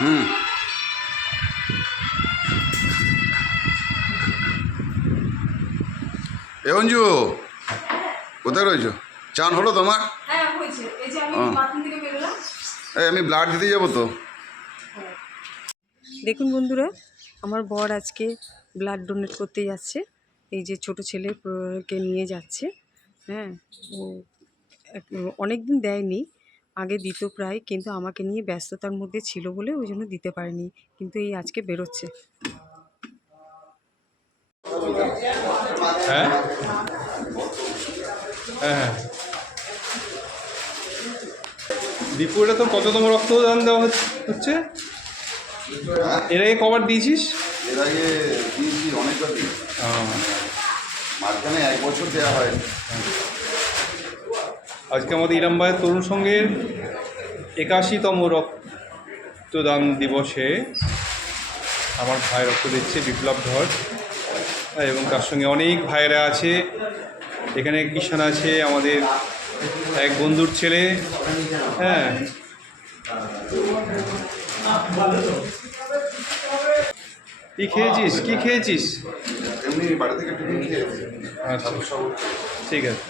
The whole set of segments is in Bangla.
হুম। এ অঞ্জু, কোথায় রয়েছো? চান হলো তোমার? হ্যাঁ হয়েছে, এই যে আমি বাথরুম থেকে বেরোলাম। এই আমি ব্লাড দিতে যাবো তো। দেখুন বন্ধুরা, আমার বর আজকে ব্লাড ডোনেট করতে যাচ্ছে। এই যে ছোট ছেলেকে নিয়ে যাচ্ছে। হ্যাঁ, ও অনেক দিন দেয়নি, আগে দিত প্রায়, কিন্তু আমাকে নিয়ে ব্যস্ততার মধ্যে ছিল বলে ওই জন্য দিতে পারেনি, কিন্তু এই আজকে বেরোচ্ছে। হ্যাঁ হ্যাঁ, দীপুরে তো কততম রক্তদান দেওয়া হচ্ছে? এর আগে কবার দিয়েছিস? এর আগে দিয়েছি অনেকবার দিয়েছি, মাঝখানে 1 বছর দেওয়া হয়নি। আজকে আমাদের ইলামবাজার তরুণ সংঘের 81তম রক্তদান দিবসে আমার ভাই রক্ত দিচ্ছে, বিপ্লব ধর, এবং তার সঙ্গে অনেক ভাইরা আছে। এখানে কিষান আছে, আমাদের এক বন্ধুর ছেলে। হ্যাঁ, কি খেয়েছিস? কি খেয়েছিস? এমনি বাড়ি থেকে টিফিন খেয়েছি। আচ্ছা, ঠিক আছে।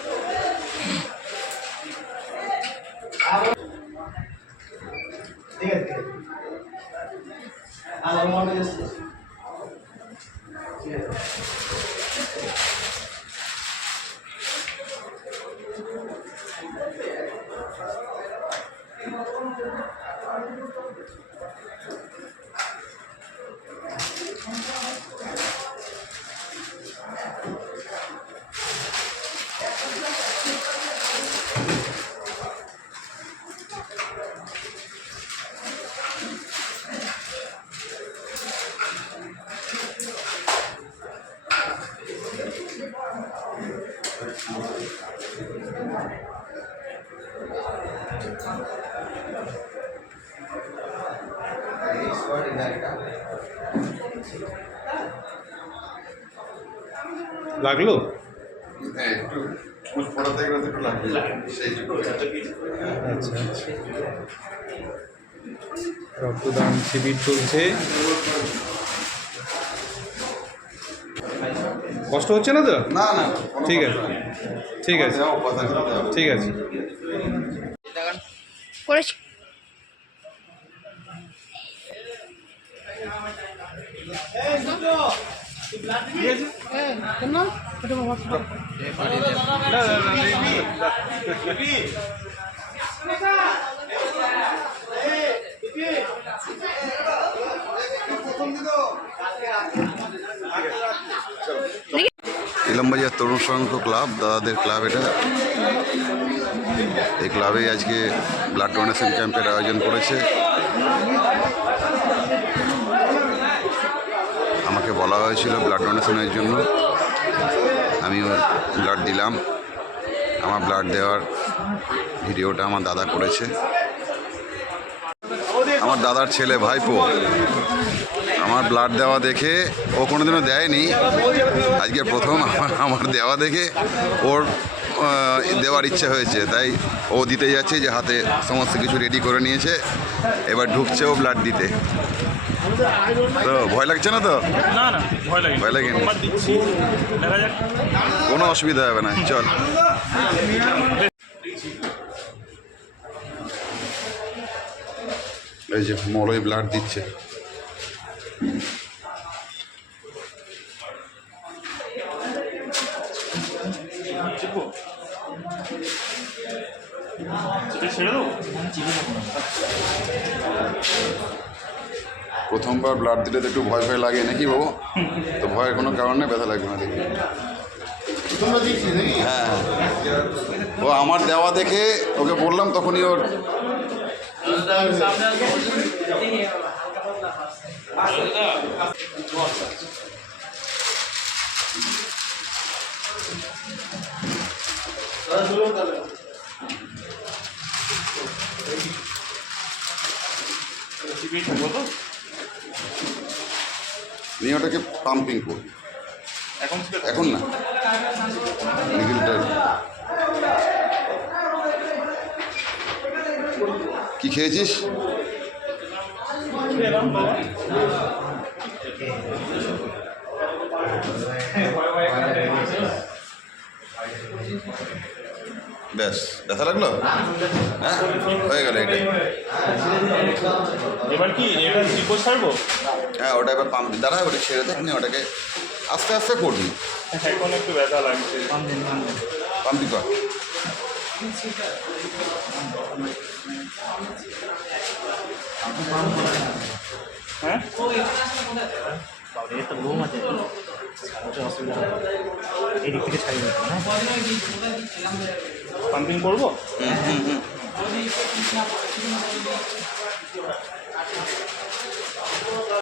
লাগলো? হ্যাঁ, একটু ফুল পড়াতে গেলে একটু লাগবে সেইটুকু। আচ্ছা আচ্ছা, রক্তদান শিবির চলছে। কষ্ট হচ্ছে না তো? না না, ঠিক আছে, ঠিক আছে, ঠিক আছে। করেছি। ইলামবাজার তরুণ সংঘ ক্লাব, দাদাদের ক্লাব এটা। এই ক্লাবে আজকে ব্লাড ডোনেশন ক্যাম্পের আয়োজন করেছে। আমাকে বলা হয়েছিল ব্লাড ডোনেশনের জন্য, আমিও ব্লাড দিলাম। আমার ব্লাড দেওয়ার ভিডিওটা আমার দাদা করেছে, আমার দাদার ছেলে ভাইপো। আমার ব্লাড দেওয়া দেখে, ও কোনোদিনও দেয়নি, আজকে প্রথম আমার দেওয়া দেখে ওর দেওয়ার ইচ্ছে হয়েছে, তাই ও দিতে যাচ্ছে, যে হাতে সমস্ত কিছু রেডি করে নিয়েছে, এবার ঢুকছে ও ব্লাড দিতে। তো ভয় লাগছে না তো? না না, ভয় লাগেনি, দিচ্ছি, দেখা যাক। কোনো অসুবিধা হবে না, চল। এই যে মলয় ব্লাড দিচ্ছে। ছেড়ে দেবো। প্রথমবার ব্লাড দিলে তো একটু ভয় ভয় লাগে নাকি বাবু? তো ভয়ের কোনো কারণে ব্যথা লাগবে না, দেখি। হ্যাঁ, ও আমার দেওয়া দেখে ওকে বললাম, তখনই ওর নিয়ে ওটাকে পাম্পিং করবি। এখন না, কি খেয়েছিস? এলাম বাবা। ব্যাস ব্যথা লাগলো? হ্যাঁ হয়ে গেল এটাই। এবার কি এটা রিপোর্ট ছাড়বো? হ্যাঁ ওটা এবার পাম্প দ্বারা ওটা ছেড়ে দেখ নি, ওটাকে আস্তে আস্তে করবি। এখন একটু ব্যথা লাগছে। পাম্পি কর। হ্যাঁ তো ঘুম আছে অসুবিধা এই দিক থেকে ছাড়িয়ে দেবো হ্যাঁ পাম্পিং করবো? হুম হুম হুম।